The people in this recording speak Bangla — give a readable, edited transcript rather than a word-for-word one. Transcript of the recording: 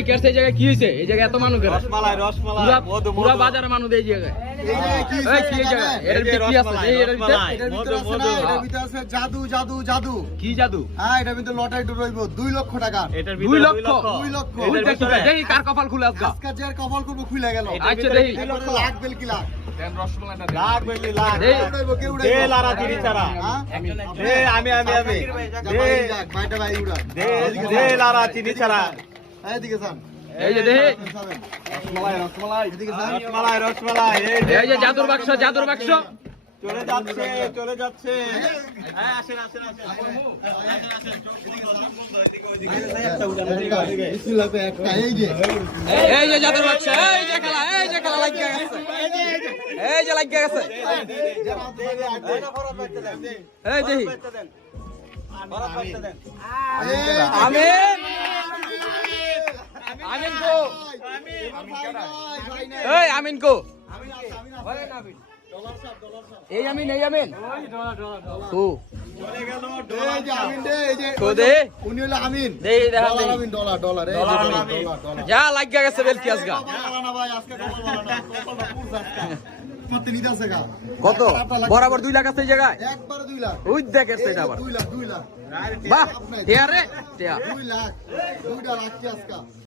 ওই কেটে এই জায়গায় কি হইছে? এই জায়গায় এত মানুষ কেন? রসমালাই রসমালাই মধু পুরো মধু বাজারে মানুষ এই জায়গায়। এই যে কি এই কি এই জায়গায়? এর ভিতরে কি আছে? এই এর ভিতরে এটার ভিতরে আছে না, এটার ভিতরে আছে জাদু জাদু জাদু। কি জাদু? হ্যাঁ, এটার ভিতরে লটারি রইব 2 লক্ষ টাকা। এটার 2 ভিতরে লক্ষ? 2 লক্ষ। ওইটা কি ভাই? দেখি কার কপাল খুলে আজকে। আজকে যে কপাল করব খুলে গেল। আচ্ছা দেখি। এবারে লাখ বেল কি লাখ? দেন রসমালাইটা দেন। লাখ বেলি লাখ এই, উড়াইবো কে দে উড়াইবো? লারা তিরি চারা হ্যাঁ? দে আমি যা দে ভাই যাক, ভাইটা ভাই উড়া। দে দে লারা চিনি চারা এদিকে যান। এই যে দেখি। রসমালাই রসমালাই এদিকে যান। রসমালাই রসমালাই এই যে জাদুর বাক্স, জাদুর বাক্স। চলে যাচ্ছে চলে যাচ্ছে হ্যাঁ আসেন আসেন আসেন বিসমিল্লাহ তে একটা এই যে এই যে জাদুর বাক্স, এই যে খেলা লাগিয়ে গেছে। এই যে লাগিয়ে গেছে। এই দেখি। আমিন। আমিন কো? এই আমিন কো? এই আমিন, এই আমিন। ও এই যে আমিন দে, এই যে তো দে। উনি হলো আমিন। দেই দেখা ডলার দেই। আমিন, ডলার ডলার এই যে ডলার ডলার আমিন। ডলার। যা লাগিয়ে গেছে বেলকি আজগা। কপাল না ভাই, আজকে কপাল ভালো না, কপালটা পুরো আজকে। কত নিতে আছে গা? কত? বরাবর 2 লাখ আছে এই জায়গায়। একবারে 2 লাখ। ওই দেখেছে এটা আবার। 2 লাখ 2 লাখ বাহ, টিয়া রে, টিয়া। 2 লাখ 2টা রাখছি আজকে।